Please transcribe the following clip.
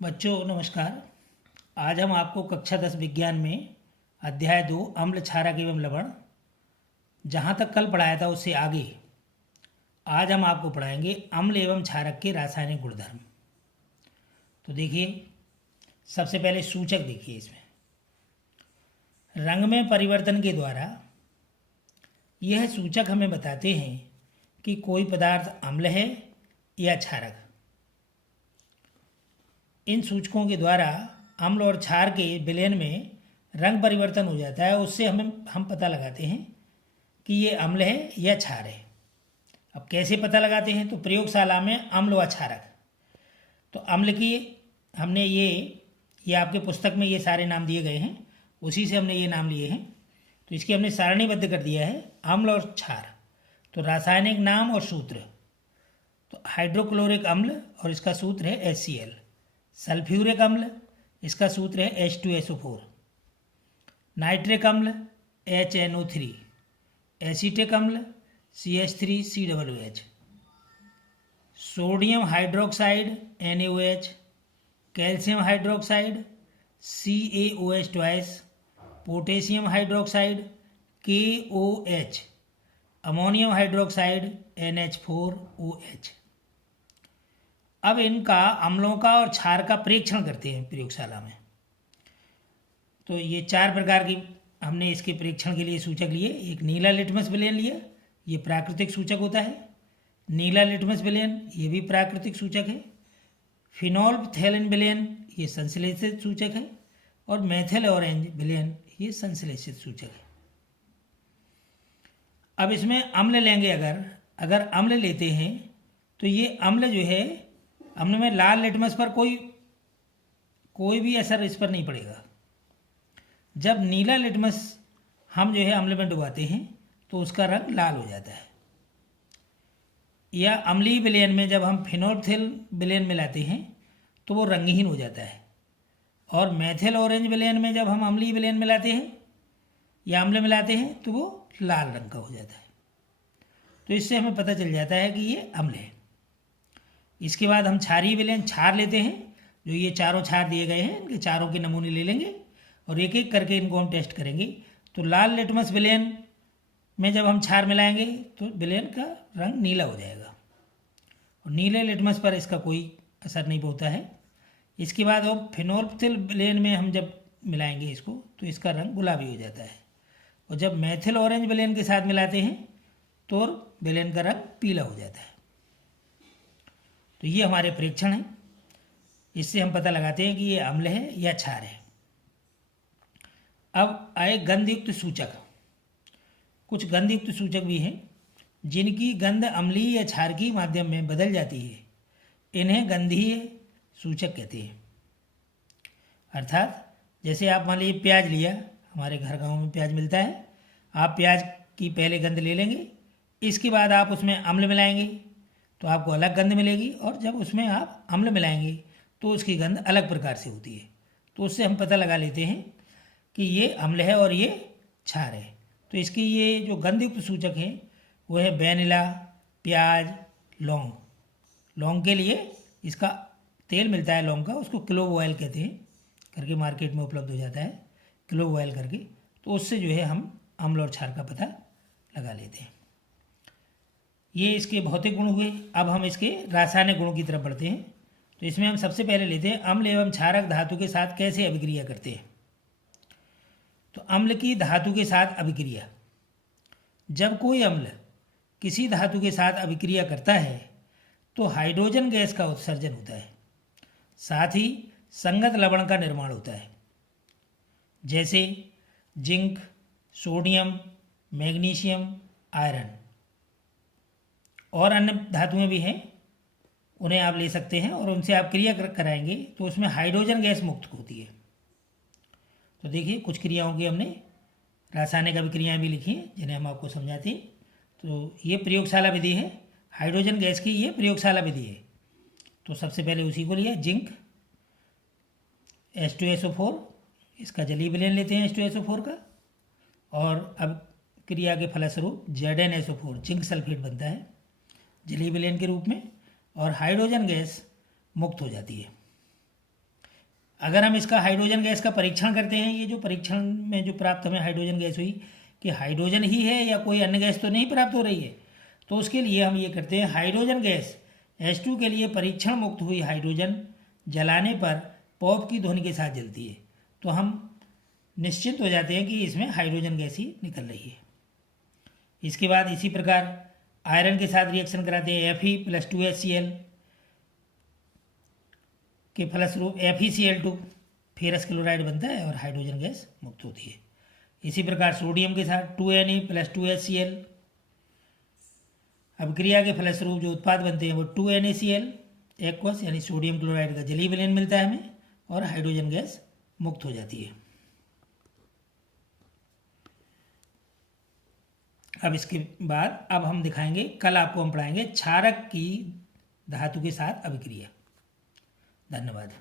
बच्चों नमस्कार। आज हम आपको कक्षा 10 विज्ञान में अध्याय 2 अम्ल क्षारक एवं लवण जहाँ तक कल पढ़ाया था उससे आगे आज हम आपको पढ़ाएंगे अम्ल एवं क्षारक के रासायनिक गुणधर्म। तो देखिए, सबसे पहले सूचक देखिए। इसमें रंग में परिवर्तन के द्वारा यह सूचक हमें बताते हैं कि कोई पदार्थ अम्ल है या क्षारक। इन सूचकों के द्वारा अम्ल और क्षार के विलयन में रंग परिवर्तन हो जाता है, उससे हम पता लगाते हैं कि ये अम्ल है या क्षार है। अब कैसे पता लगाते हैं? तो प्रयोगशाला में अम्ल व क्षारक। तो अम्ल की हमने ये आपके पुस्तक में ये सारे नाम दिए गए हैं, उसी से हमने ये नाम लिए हैं। तो इसकी हमने सारणीबद्ध कर दिया है अम्ल और क्षार। तो रासायनिक नाम और सूत्र, तो हाइड्रोक्लोरिक अम्ल और इसका सूत्र है HCl। सल्फ्यूरिक अम्ल, इसका सूत्र है H2SO4। नाइट्रिक अम्ल HNO3। एसीटिक अम्ल CH3COOH। Sodium hydroxide NaOH। Calcium hydroxide CaOH twice. Potassium hydroxide KOH। Ammonium hydroxide NH4OH। अब इनका अम्लों का और क्षार का परीक्षण करते हैं प्रयोगशाला में। तो ये 4 प्रकार की हमने इसके परीक्षण के लिए सूचक लिए। एक नीला लिटमस विलयन लिया, ये प्राकृतिक सूचक होता है। नीला लिटमस विलयन, ये भी प्राकृतिक सूचक है। फिनोल्फथैलीन विलयन, ये संश्लेषित सूचक है। और मेथिल ऑरेंज विलयन, ये संश्लेषित सूचक है। अब इसमें अम्ल लेंगे, अगर अम्ल लेते हैं तो ये अम्ल जो है, अम्ल में लाल लिटमस पर कोई भी असर इस पर नहीं पड़ेगा। जब नीला लिटमस हम जो है अम्ल में डुबाते हैं तो उसका रंग लाल हो जाता है। या अम्लीय विलयन में जब हम फिनोल्फथैल विलयन मिलाते हैं तो वो रंगहीन हो जाता है। और मेथिल ऑरेंज विलयन में जब हम अम्लीय विलयन मिलाते हैं या अम्ल मिलाते हैं तो वो लाल रंग का हो जाता है। तो इससे हमें पता चल जाता है कि ये अम्ल है। इसके बाद हम क्षारीय विलयन क्षार लेते हैं। जो ये चारों क्षार दिए गए हैं, इनके चारों के नमूने ले लेंगे और एक एक करके इनको हम टेस्ट करेंगे। तो लाल लिटमस विलयन में जब हम क्षार मिलाएंगे तो विलयन का रंग नीला हो जाएगा और नीले लिटमस पर इसका कोई असर नहीं होता है। इसके बाद अब फिनोल्फथैल विलयन में हम जब मिलाएंगे इसको तो इसका रंग गुलाबी हो जाता है। और जब मेथिल ऑरेंज विलयन के साथ मिलाते हैं तो विलयन का रंग पीला हो जाता है। तो ये हमारे परीक्षण हैं, इससे हम पता लगाते हैं कि ये अम्ल है या क्षार है। अब आए गंधयुक्त सूचक। कुछ गंधयुक्त सूचक भी हैं जिनकी गंध अम्लीय या क्षार की माध्यम में बदल जाती है। इन्हें गंधीय सूचक कहते हैं। अर्थात जैसे आप मान लीजिए प्याज लिया, हमारे घर गांव में प्याज मिलता है। आप प्याज की पहले गंध ले लेंगे, इसके बाद आप उसमें अम्ल मिलाएंगे तो आपको अलग गंध मिलेगी। और जब उसमें आप अम्ल मिलाएंगे तो उसकी गंध अलग प्रकार से होती है। तो उससे हम पता लगा लेते हैं कि ये अम्ल है और ये क्षार है। तो इसकी ये जो गंधयुक्त सूचक हैं वो है वेनिला, प्याज, लौंग। लौंग के लिए इसका तेल मिलता है लौंग का, उसको क्लोव ऑयल कहते हैं करके मार्केट में उपलब्ध हो जाता है, क्लोव ऑयल करके। तो उससे जो है हम अम्ल और क्षार का पता लगा लेते हैं। ये इसके भौतिक गुण हुए। अब हम इसके रासायनिक गुणों की तरफ बढ़ते हैं। तो इसमें हम सबसे पहले लेते हैं अम्ल एवं क्षारक धातु के साथ कैसे अभिक्रिया करते हैं। तो अम्ल की धातु के साथ अभिक्रिया। जब कोई अम्ल किसी धातु के साथ अभिक्रिया करता है तो हाइड्रोजन गैस का उत्सर्जन होता है, साथ ही संगत लवण का निर्माण होता है, जैसे जिंक, सोडियम, मैग्नीशियम, आयरन। और अन्य धातुएं भी हैं, उन्हें आप ले सकते हैं और उनसे आप क्रिया कराएंगे तो उसमें हाइड्रोजन गैस मुक्त होती है। तो देखिए, कुछ क्रियाओं की हमने रासायनिक अभिक्रियाएं भी लिखी हैं जिन्हें हम आपको समझाते हैं। तो ये प्रयोगशाला विधि है, हाइड्रोजन गैस की ये प्रयोगशाला विधि है। तो सबसे पहले उसी को लिया, जिंक H2SO4, इसका जलीय विलयन लेते हैं H2SO4 का। और अब क्रिया के फलस्वरूप ZnSO4 जिंक सल्फेट बनता है जलीय विलयन के रूप में और हाइड्रोजन गैस मुक्त हो जाती है। अगर हम इसका हाइड्रोजन गैस का परीक्षण करते हैं, ये जो परीक्षण में जो प्राप्त हमें हाइड्रोजन गैस हुई कि हाइड्रोजन ही है या कोई अन्य गैस तो नहीं प्राप्त हो रही है, तो उसके लिए हम ये करते हैं हाइड्रोजन गैस H2 के लिए परीक्षण मुक्त हुई हाइड्रोजन जलाने पर पॉप की ध्वनि के साथ जलती है, तो हम निश्चित हो जाते हैं कि इसमें हाइड्रोजन गैस ही निकल रही है। इसके बाद इसी प्रकार आयरन के साथ रिएक्शन कराते हैं, Fe+2HCl के फलस्वरूप FeCl2 फेरस क्लोराइड बनता है और हाइड्रोजन गैस मुक्त होती है। इसी प्रकार सोडियम के साथ 2Na+2HCl अभिक्रिया के फलस्वरूप जो उत्पाद बनते हैं वो 2NaCl एक्वस यानी सोडियम क्लोराइड का जलीय विलयन मिलता है हमें और हाइड्रोजन गैस मुक्त हो जाती है। अब इसके बाद अब हम दिखाएंगे, कल आपको हम पढ़ाएंगे क्षारक की धातु के साथ अभिक्रिया। धन्यवाद।